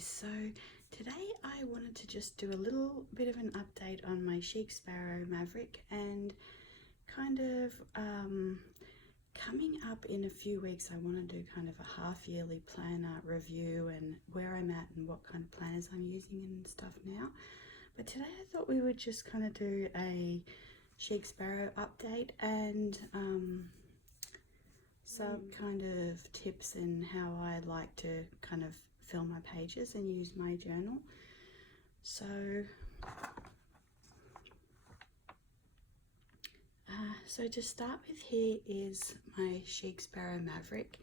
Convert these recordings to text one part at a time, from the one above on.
guys, so today I wanted to just do a little bit of an update on my Chic Sparrow Maverick, and kind of coming up in a few weeks I want to do kind of a half-yearly planner review and where I'm at and what kind of planners I'm using and stuff now. But today I thought we would just kind of do a Chic Sparrow update and some kind of tips and how I like to kind of fill my pages and use my journal. So to start with, here is my Chic Sparrow Maverick.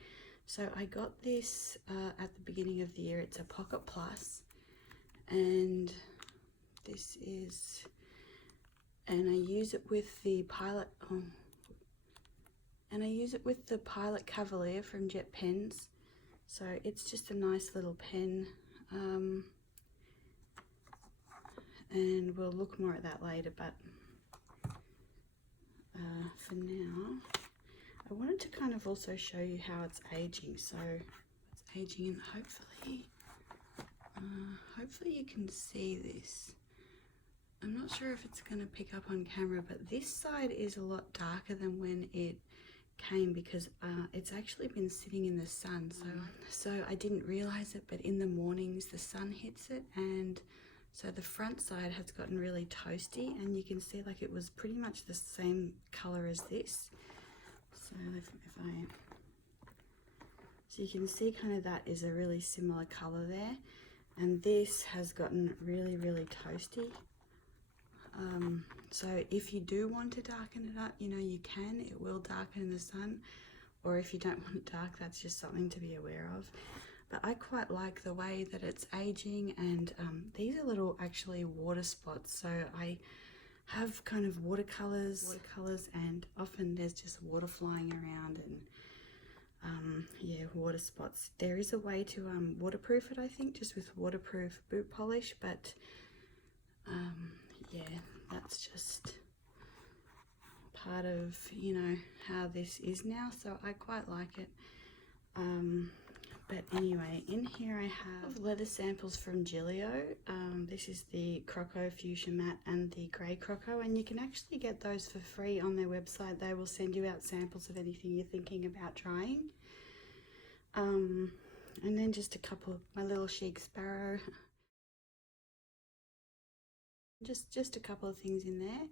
So I got this at the beginning of the year. It's a Pocket Plus, and this is, and I use it with the Pilot, Pilot Cavalier from Jet Pens. So it's just a nice little pen, and we'll look more at that later, but for now I wanted to kind of also show you how it's aging. So it's aging, and hopefully you can see this. I'm not sure if it's going to pick up on camera, but this side is a lot darker than when it came, because it's actually been sitting in the sun, so I didn't realize it, but in the mornings the sun hits it, and so the front side has gotten really toasty, and you can see like it was pretty much the same color as this. So you can see kind of that is a really similar color there, and this has gotten really toasty. So if you do want to darken it up, you know, you can. It will darken in the sun, or if you don't want it dark, that's just something to be aware of. But I quite like the way that it's aging, and these are little actually water spots. So I have kind of watercolors, and often there's just water flying around, and yeah, water spots. There is a way to waterproof it, I think, just with waterproof boot polish, but yeah, that's just part of, you know, how this is now, so I quite like it. But anyway, in here I have leather samples from Gillio. This is the Croco Fuchsia Matte and the Grey Croco, and you can actually get those for free on their website. They will send you out samples of anything you're thinking about trying. And then just a couple of my little Chic Sparrow. Just a couple of things in there.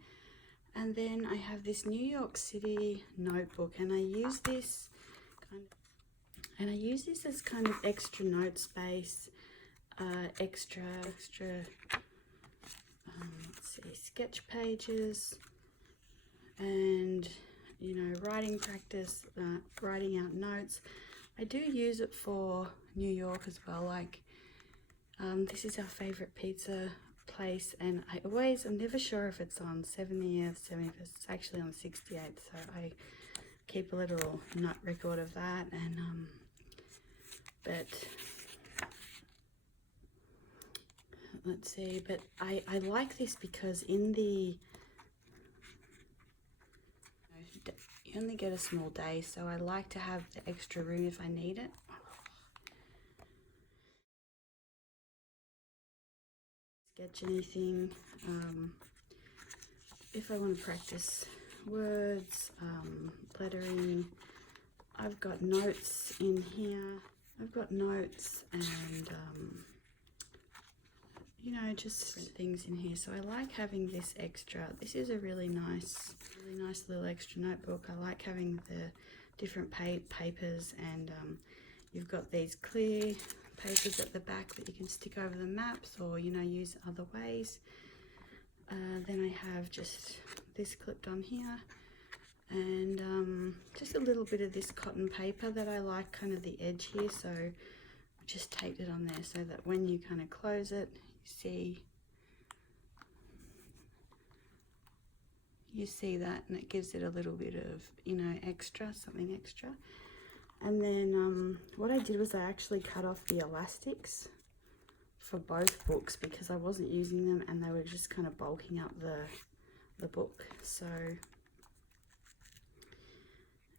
And then I have this New York City notebook, and I use this as kind of extra note space, extra let's see, sketch pages, and, you know, writing practice, writing out notes. I do use it for New York as well. Like this is our favorite pizza place, and I'm never sure if it's on 70th, 71st. It's actually on 68th, so I keep a little note record of that. And but let's see, but I like this because in the, you only get a small day, so I like to have the extra room if I need it. Sketch anything, if I want to practice words, lettering. I've got notes in here. I've got notes and you know, just different things in here. So I like having this extra. This is a really nice little extra notebook. I like having the different papers, and you've got these clear papers at the back that you can stick over the maps, or, you know, use other ways. Then I have just this clipped on here, and just a little bit of this cotton paper that I like kind of the edge here, so I just taped it on there so that when you kind of close it, you see that, and it gives it a little bit of, you know, something extra. And then what I did was I actually cut off the elastics for both books because I wasn't using them, and they were just kind of bulking up the book. So,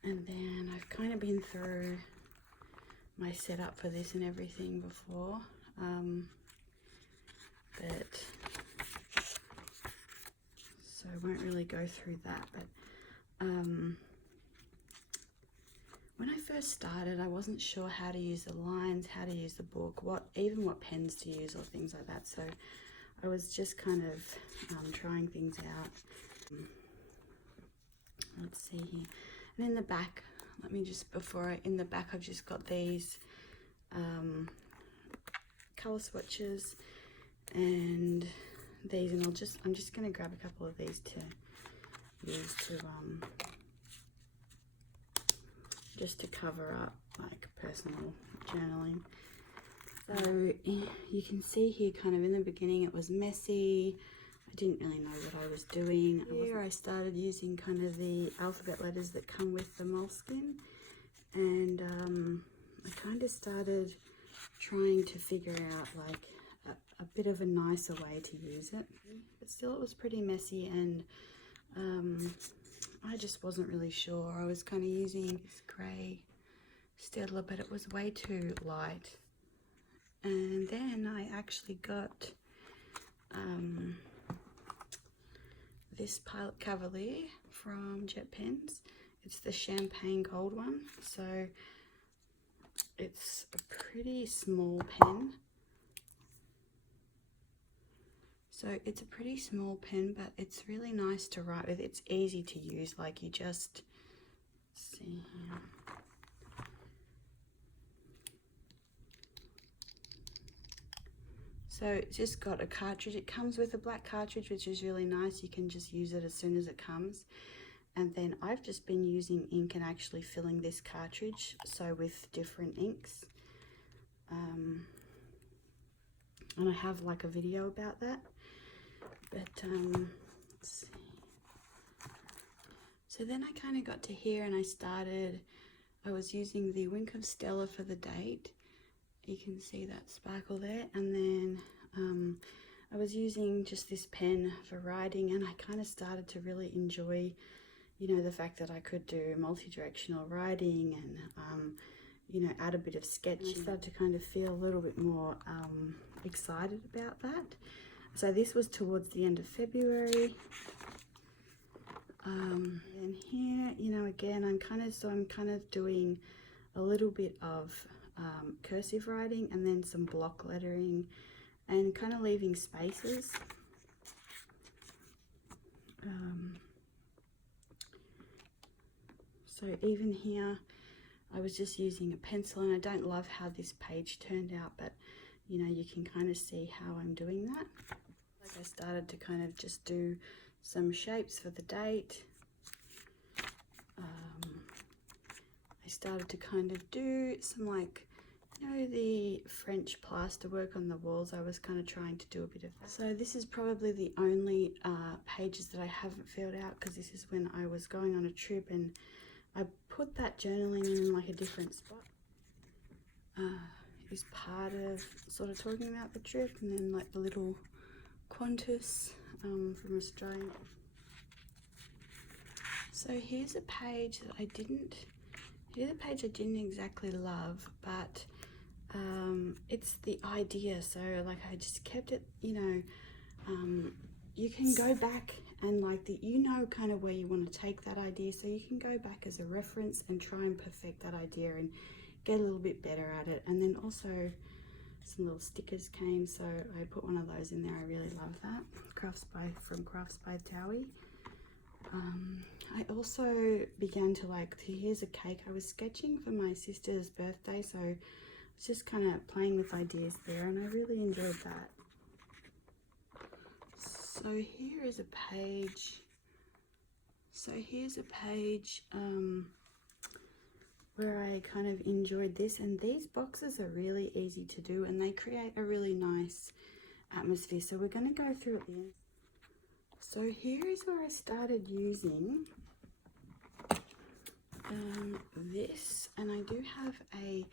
and then I've kind of been through my setup for this and everything before. but so I won't really go through that. But when I first started, I wasn't sure how to use the lines, how to use the book, even what pens to use or things like that. So I was just kind of trying things out. Let's see here. And in the back, in the back I've just got these colour swatches and these, and I'm just going to grab a couple of these to use to just to cover up like personal journaling. So you can see here kind of in the beginning it was messy. I didn't really know what I was doing. Here I started using kind of the alphabet letters that come with the moleskin, and I kind of started trying to figure out like a bit of a nicer way to use it. But still it was pretty messy, and I just wasn't really sure. I was kind of using this grey Staedtler, but it was way too light. And then I actually got this Pilot Cavalier from Jet Pens. It's the champagne gold one, so it's a pretty small pen. So it's a pretty small pen, but it's really nice to write with. It's easy to use, like you just see here. So it's just got a cartridge. It comes with a black cartridge, which is really nice. You can just use it as soon as it comes. And then I've just been using ink and actually filling this cartridge, so with different inks. And I have like a video about that. But let's see. So then I kind of got to here and I was using the Wink of Stella for the date. You can see that sparkle there, and then I was using just this pen for writing, and I kind of started to really enjoy, you know, the fact that I could do multi-directional writing and you know, add a bit of sketching. I started to kind of feel a little bit more excited about that. So this was towards the end of February. And here, you know, again, I'm kind of doing a little bit of cursive writing and then some block lettering and kind of leaving spaces. So even here I was just using a pencil, and I don't love how this page turned out, but you know, you can kind of see how I'm doing that. Like I started to kind of just do some shapes for the date. I started to kind of do some, like, you know, the French plaster work on the walls. I was kind of trying to do a bit of that. So this is probably the only pages that I haven't filled out, because this is when I was going on a trip and I put that journaling in like a different spot. Is part of sort of talking about the trip, and then like the little Qantas from Australia. So here's a page that I didn't exactly love, but it's the idea. So like I just kept it, you know, you can go back and like you know kind of where you want to take that idea, so you can go back as a reference and try and perfect that idea and get a little bit better at it. And then also some little stickers came, so I put one of those in there. I really love that. From Crafts by Towie. I also began to here's a cake I was sketching for my sister's birthday, so I was just kind of playing with ideas there, and I really enjoyed that. So here is a page. So here's a page where I kind of enjoyed this, and these boxes are really easy to do and they create a really nice atmosphere. So we're going to go through at the end. So here is where I started using this, and I do have a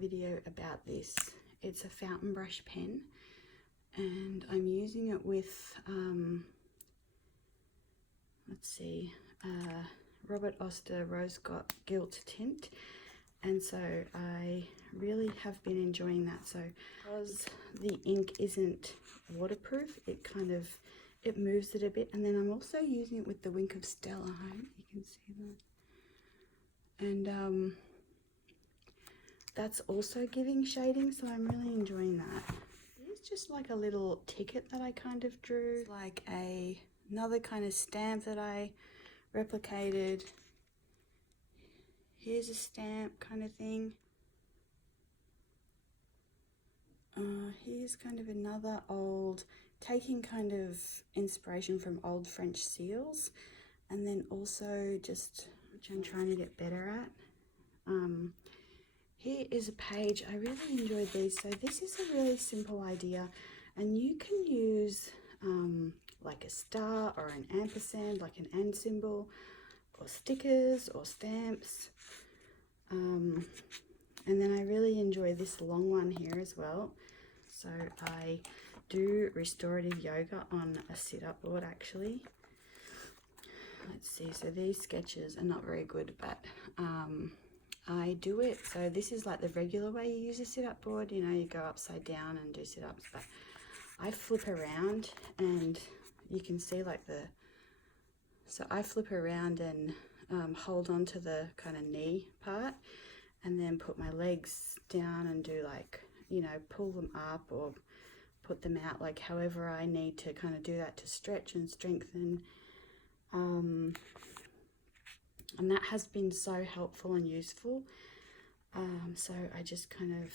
video about this. It's a fountain brush pen, and I'm using it with let's see, Robert Oster Rose Gilt Tint. And so I really have been enjoying that. So because the ink isn't waterproof, it moves it a bit. And then I'm also using it with the Wink of Stella. I hope you can see that. And that's also giving shading, so I'm really enjoying that. It's just like a little ticket that I kind of drew. It's like another kind of stamp that I replicated. Here's a stamp kind of thing. Here's kind of another old, taking kind of inspiration from old French seals, and then also just, which I'm trying to get better at. Here is a page. I really enjoyed these. So this is a really simple idea, and you can use like a star or an ampersand, like an and symbol, or stickers or stamps. And then I really enjoy this long one here as well. So I do restorative yoga on a sit-up board actually. Let's see, so these sketches are not very good, but I do it. So this is like the regular way you use a sit-up board, you know, you go upside down and do sit-ups, but I flip around and you can see like so I flip around and hold on to the kind of knee part, and then put my legs down and do like, you know, pull them up or put them out, like however I need to kind of do that to stretch and strengthen. And that has been so helpful and useful. So I just kind of,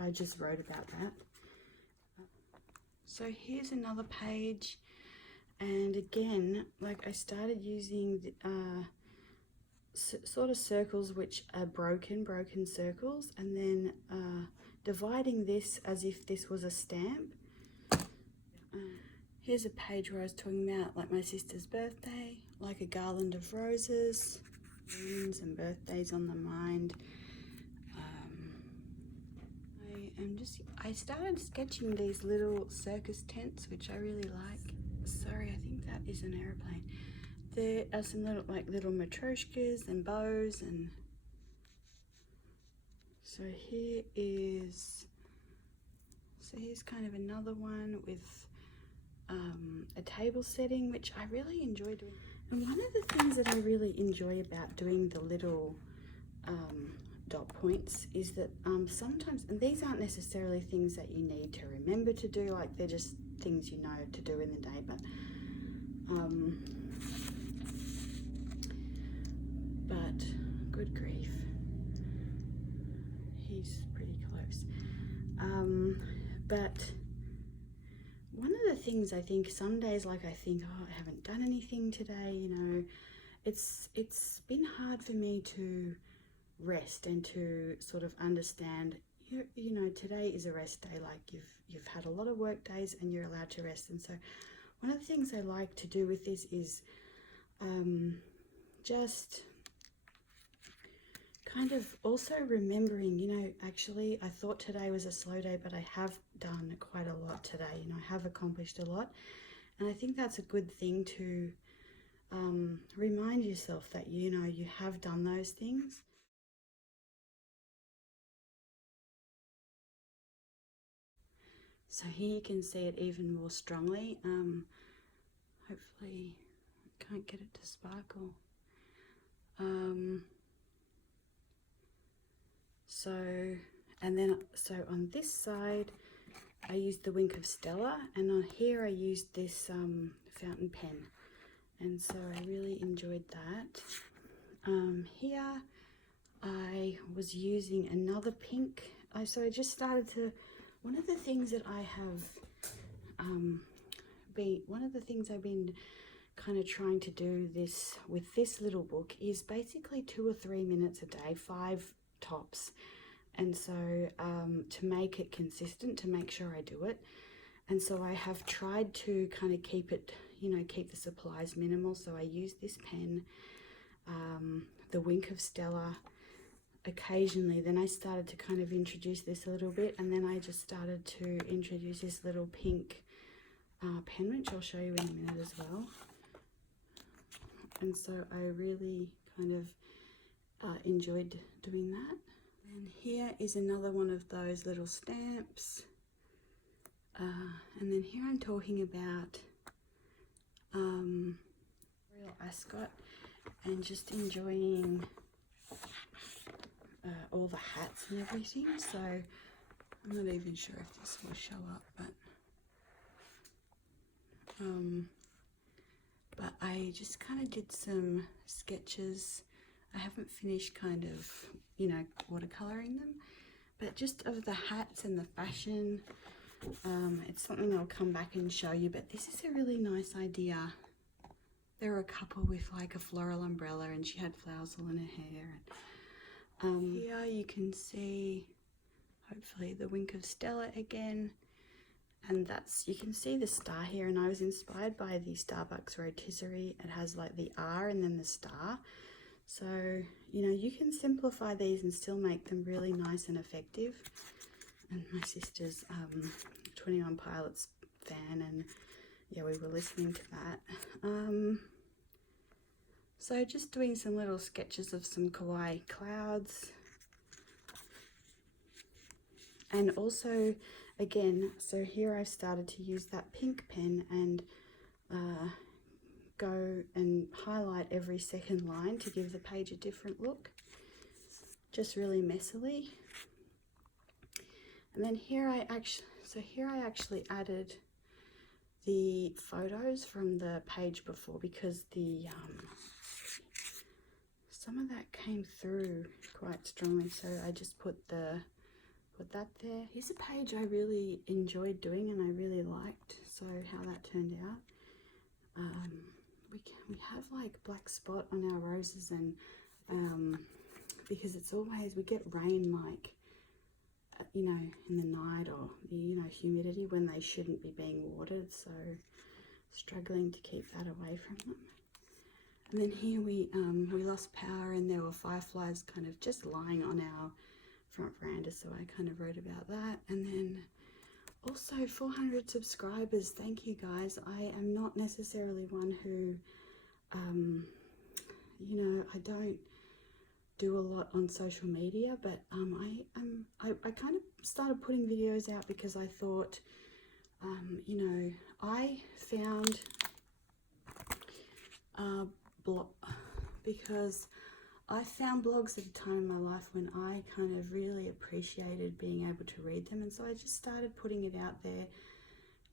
I just wrote about that. So here's another page, and again, like I started using sort of circles which are broken circles, and then dividing this as if this was a stamp. Here's a page where I was talking about like my sister's birthday, like a garland of roses, and birthdays on the mind. I started sketching these little circus tents, which I really like. Sorry, I think that is an aeroplane. There are some little matryoshkas and bows, and so here's kind of another one with a table setting, which I really enjoy doing. And one of the things that I really enjoy about doing the little dot points is that sometimes, and these aren't necessarily things that you need to remember to do, like they're just things you know to do in the day, but good grief, he's pretty close. But one of the things I think some days, like I think, oh, I haven't done anything today, you know, it's been hard for me to rest and to sort of understand, you know, today is a rest day, like you've had a lot of work days and you're allowed to rest. And so one of the things I like to do with this is just kind of also remembering, you know, actually I thought today was a slow day, but I have done quite a lot today, you know, I have accomplished a lot. And I think that's a good thing to remind yourself that, you know, you have done those things. So here you can see it even more strongly. Hopefully I can't get it to sparkle. So on this side I used the Wink of Stella, and on here I used this fountain pen, and so I really enjoyed that. Here I was using another pink. So I just started to, one of the things that I have one of the things I've been kind of trying to do with this little book is basically 2 or 3 minutes a day, 5 tops. And so to make it consistent, to make sure I do it. And so I have tried to kind of keep it, you know, keep the supplies minimal. So I use this pen, the Wink of Stella occasionally. Then I started to kind of introduce this a little bit, and then I just started to introduce this little pink pen, which I'll show you in a minute as well. And so I really kind of enjoyed doing that. And here is another one of those little stamps. And then here I'm talking about real ascot and just enjoying all the hats and everything. So I'm not even sure if this will show up, but I just kind of did some sketches. I haven't finished kind of, you know, watercoloring them, but just of the hats and the fashion. It's something I'll come back and show you, but this is a really nice idea. There were a couple with like a floral umbrella and she had flowers all in her hair. Here you can see hopefully the wink of Stella again, and that's, you can see the star here, and I was inspired by the Starbucks rotisserie. It has like the R and then the star, so you know, you can simplify these and still make them really nice and effective. And my sister's 21 Pilots fan, and yeah, we were listening to that. So just doing some little sketches of some kawaii clouds. And also, again, so here I started to use that pink pen and go and highlight every second line to give the page a different look, just really messily. And then here I actually added the photos from the page before, because the some of that came through quite strongly, so I just put that there. Here's a page I really enjoyed doing and I really liked, so how that turned out. We have like black spot on our roses, and because it's always, we get rain like, you know, in the night, or you know, humidity when they shouldn't be being watered, so struggling to keep that away from them. And then here we lost power and there were fireflies kind of just lying on our front veranda, so I kind of wrote about that. And then also 400 subscribers, thank you guys. I am not necessarily one who you know, I don't do a lot on social media, but I kind of started putting videos out because I thought, you know, I found because I found blogs at a time in my life when I kind of really appreciated being able to read them, and so I just started putting it out there,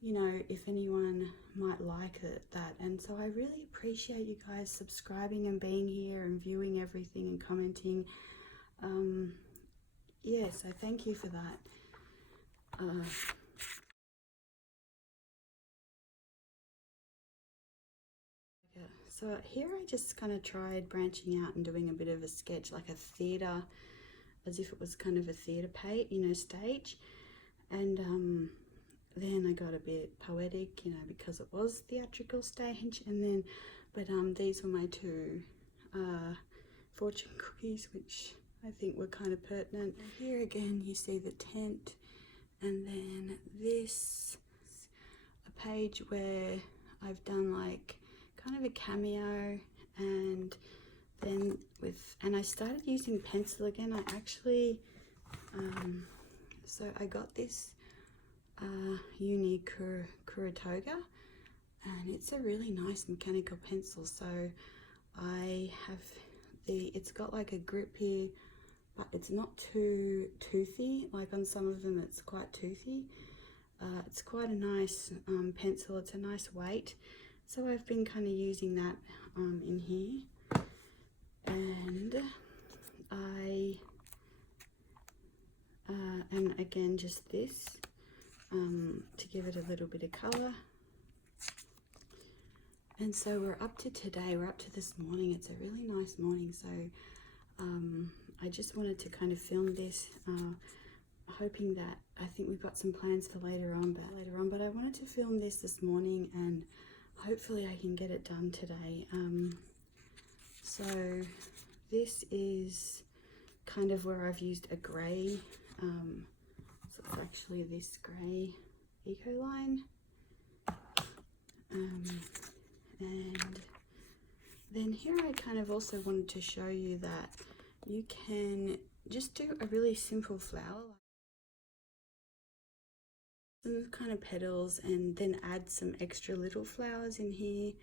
you know, if anyone might like that. And so I really appreciate you guys subscribing and being here and viewing everything and commenting. Yeah, so thank you for that. So here I just kind of tried branching out and doing a bit of a sketch, like a theatre, as if it was kind of a theatre page, you know, stage. And then I got a bit poetic, you know, because it was theatrical stage. And then, but these were my two fortune cookies, which I think were kind of pertinent. And here again you see the tent, and then this, a page where I've done like kind of a cameo, and then and I started using pencil again. I actually so I got this Uni Kuratoga, and it's a really nice mechanical pencil. So I have it's got like a grip here, but it's not too toothy. Like on some of them it's quite toothy. It's quite a nice pencil. It's a nice weight. So I've been kind of using that in here, and and again just this to give it a little bit of colour. And so we're up to today, we're up to this morning. It's a really nice morning, so I just wanted to kind of film this, hoping that, I think we've got some plans for later on, but I wanted to film this morning, and hopefully I can get it done today. So this is kind of where I've used a grey, so it's actually this grey Ecoline, and then here I kind of also wanted to show you that, you can just do a really simple flower, some kind of petals, and then add some extra little flowers in here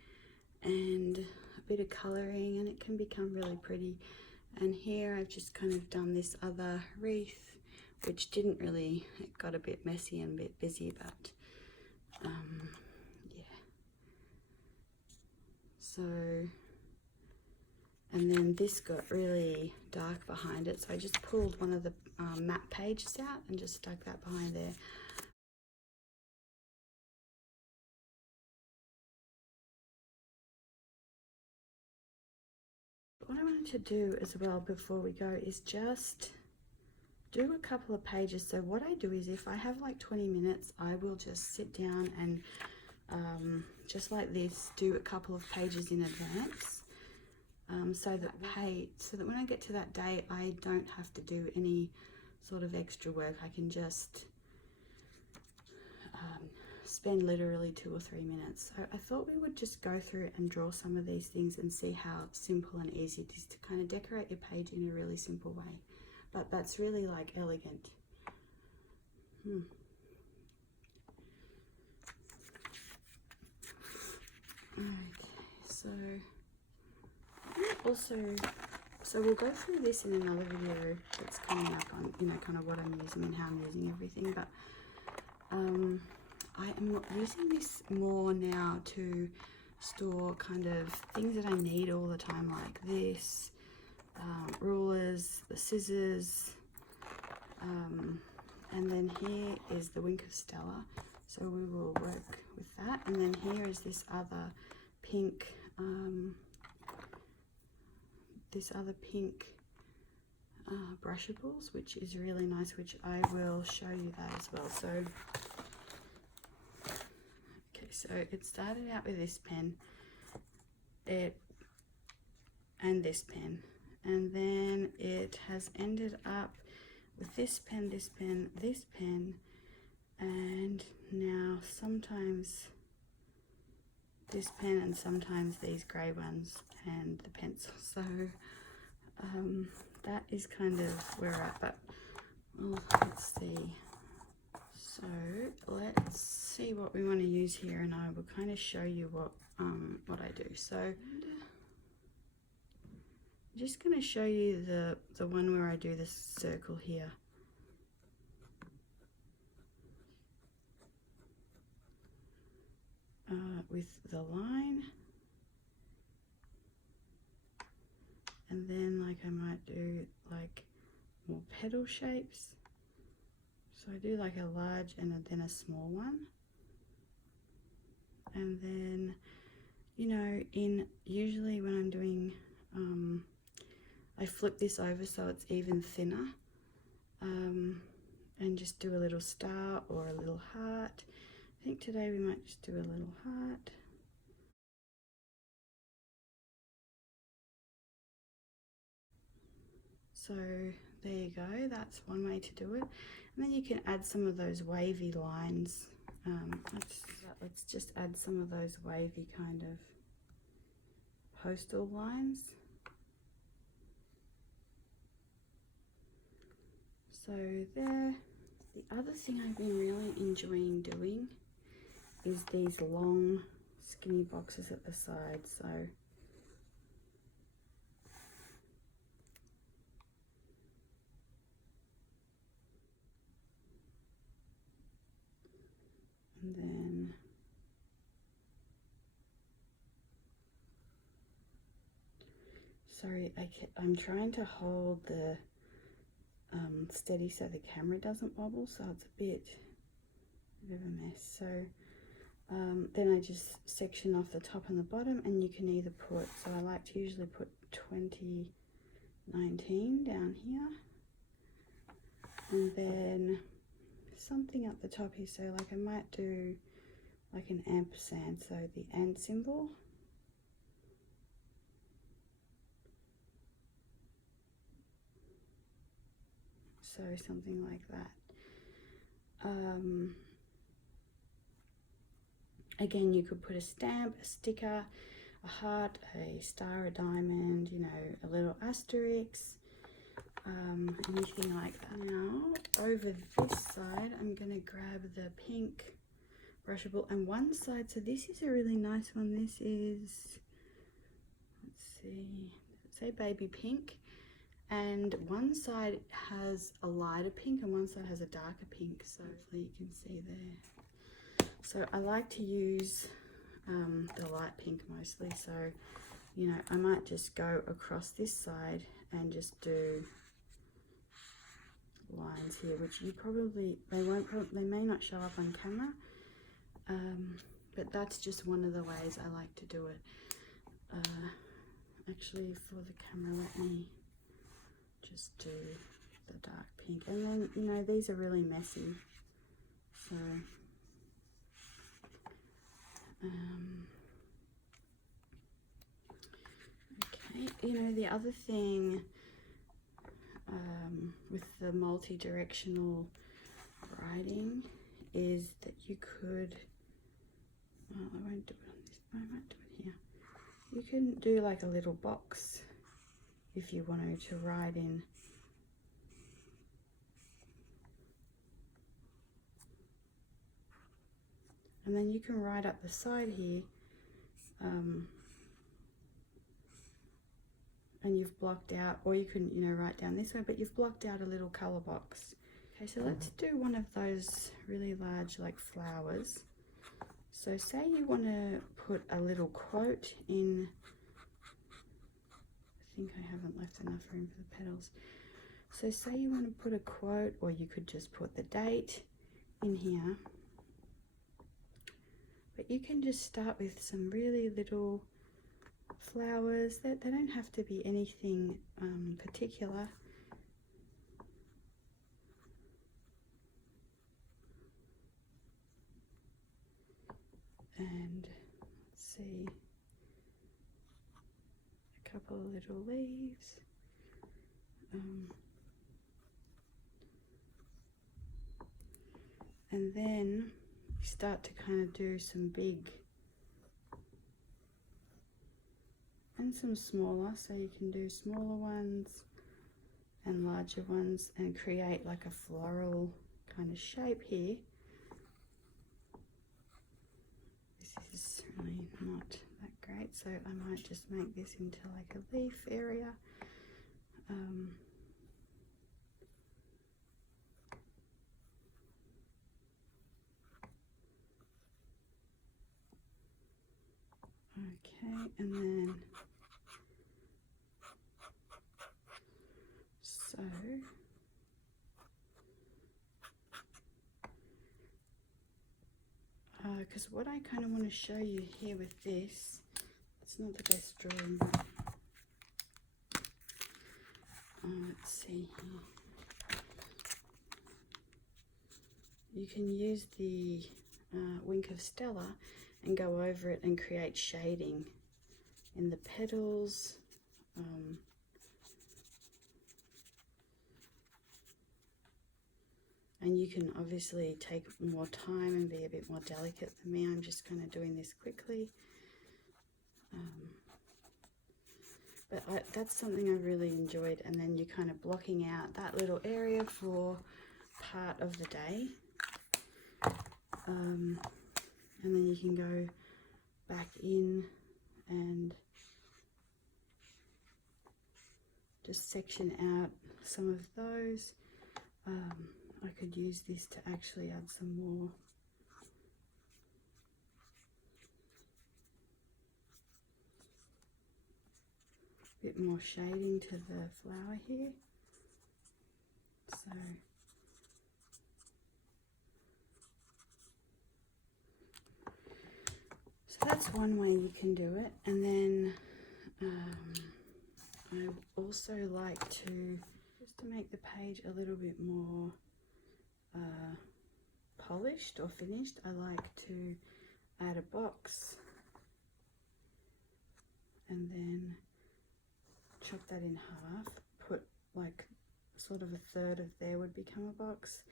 and a bit of colouring, and it can become really pretty. And here I've just kind of done this other wreath, which didn't really, it got a bit messy and a bit busy, but yeah. So, and then this got really dark behind it, so I just pulled one of the matte pages out and just stuck that behind there. What I wanted to do as well before we go is just do a couple of pages. So what I do is, if I have like 20 minutes, I will just sit down and just like this, do a couple of pages in advance, so that when I get to that day, I don't have to do any sort of extra work. I can just spend literally 2 or 3 minutes. So I thought we would just go through and draw some of these things and see how simple and easy it is to kind of decorate your page in a really simple way. But that's really like elegant. Okay, so we'll go through this in another video that's coming up on, you know, kind of what I'm using and how I'm using everything. But I am using this more now to store kind of things that I need all the time, like this, rulers, the scissors, and then here is the Wink of Stella, so we will work with that. And then here is this other pink brushables, which is really nice, which I will show you that as well. So okay, so it started out with this pen, and this pen, and then it has ended up with this pen, this pen, this pen, and now sometimes this pen and sometimes these grey ones and the pencil. So that is kind of where we're at. But well, let's see. So let's see what we want to use here, and I will kind of show you what I do. So I'm just going to show you the one where I do this circle here. With the line, and then like I might do like more petal shapes. So I do like a large and then a small one, and then, you know, usually when I'm doing I flip this over so it's even thinner, and just do a little star or a little heart. I think today we might just do a little heart. So there you go, that's one way to do it. And then you can add some of those wavy lines. Let's just add some of those wavy kind of postal lines. So there. The other thing I've been really enjoying doing is these long skinny boxes at the side. So and then sorry, I'm trying to hold the steady so the camera doesn't wobble, so it's a bit of a mess. So then I just section off the top and the bottom, and you can either put, so I like to usually put 2019 down here, and then something at the top here. So like I might do like an ampersand, so the and symbol. So something like that. Again, you could put a stamp, a sticker, a heart, a star, a diamond, you know, a little asterisk, anything like that. Now over this side I'm going to grab the pink brushable, and one side, so this is a really nice one. This is, let's see, say baby pink, and one side has a lighter pink and one side has a darker pink, so hopefully you can see there. So I like to use the light pink mostly, so you know, I might just go across this side and just do lines here, which you probably, they may not show up on camera, but that's just one of the ways I like to do it. Actually, for the camera, let me just do the dark pink, and then, you know, these are really messy, so okay. You know, the other thing with the multi-directional writing is that you could, well, I won't do it on this, I might do it here. You can do like a little box if you wanted to write in. And then you can write up the side here, and you've blocked out, or you can, you know, write down this way, but you've blocked out a little colour box. Okay, so let's do one of those really large like flowers. So say you want to put a little quote in, I think I haven't left enough room for the petals. So say you want to put a quote, or you could just put the date in here. But you can just start with some really little flowers. They don't have to be anything particular. And let's see, a couple of little leaves. And then you start to kind of do some big and some smaller, so you can do smaller ones and larger ones and create like a floral kind of shape here. This is really not that great, so I might just make this into like a leaf area. Okay, and then so because what I kind of want to show you here with this, it's not the best drawing, but let's see here. You can use the Wink of Stella and go over it and create shading in the petals. And you can obviously take more time and be a bit more delicate than me. I'm just kind of doing this quickly. But that's something I really enjoyed. And then you're kind of blocking out that little area for part of the day. And then you can go back in and just section out some of those. I could use this to actually add some more bit more shading to the flower here. So that's one way you can do it. And then I also like to, just to make the page a little bit more polished or finished, I like to add a box and then chop that in half, put like sort of a third of there would become a box,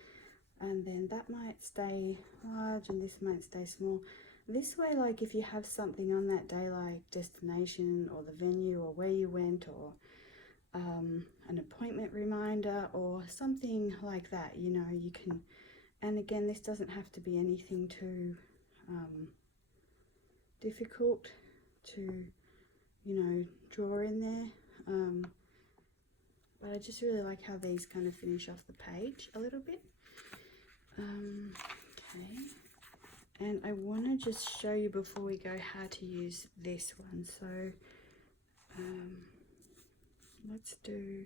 and then that might stay large and this might stay small. This way, like if you have something on that day like destination or the venue or where you went, or an appointment reminder or something like that. You know, you can, and again, this doesn't have to be anything too difficult to, you know, draw in there. But I just really like how these kind of finish off the page a little bit. Okay, and I want to just show you before we go how to use this one. So let's do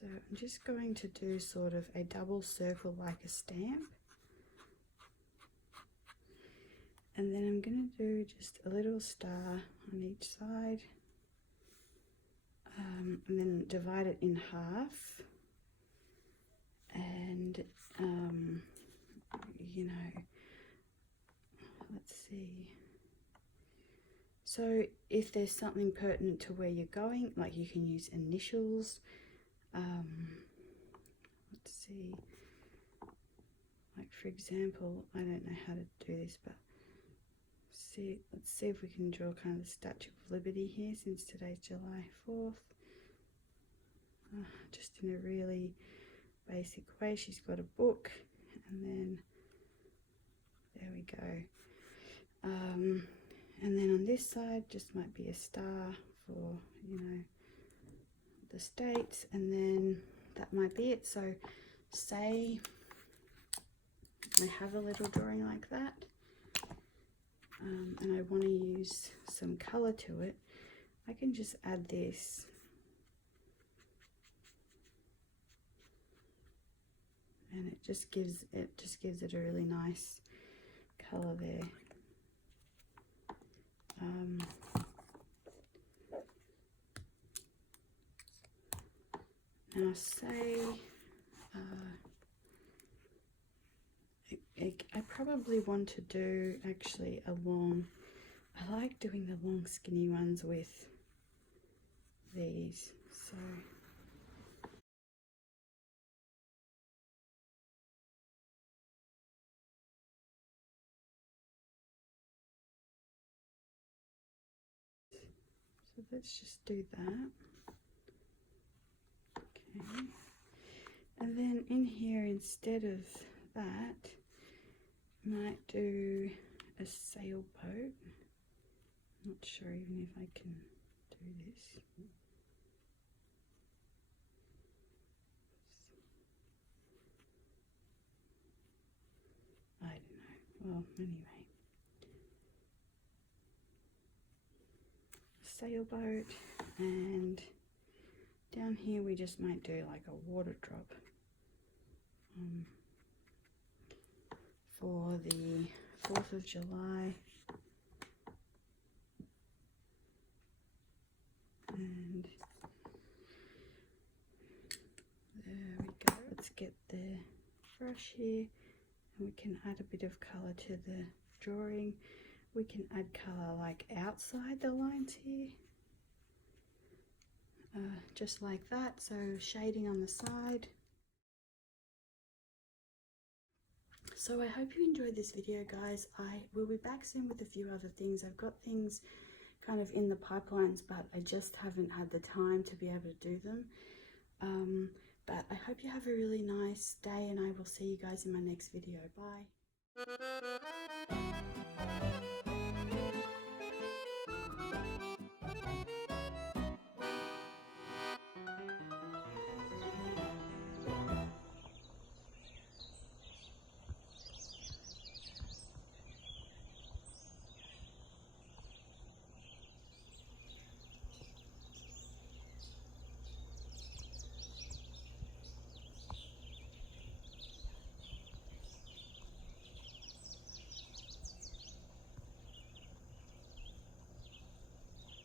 so I'm just going to do sort of a double circle like a stamp, and then I'm going to do just a little star on each side, and then divide it in half, and you know, let's see, so if there's something pertinent to where you're going, like you can use initials. Let's see, like for example, I don't know how to do this, but let's see if we can draw kind of the Statue of Liberty here, since today's July 4th. Just in a really basic way. She's got a book, and then there we go. And then on this side just might be a star for, you know, the states, and then that might be it. So say I have a little drawing like that, and I want to use some color to it, I can just add this, and it just gives it a really nice color there. Now say I probably want to do actually a long, I like doing the long skinny ones with these, so let's just do that. Okay, and then in here, instead of that, I might do a sailboat. Not sure even if I can do this. I don't know. Well, anyway, sailboat, and down here we just might do like a water drop for the 4th of July. And there we go. Let's get the brush here, and we can add a bit of colour to the drawing. We can add colour like outside the lines here, just like that, so shading on the side. So I hope you enjoyed this video, guys. I will be back soon with a few other things. I've got things kind of in the pipelines, but I just haven't had the time to be able to do them. But I hope you have a really nice day, and I will see you guys in my next video. Bye.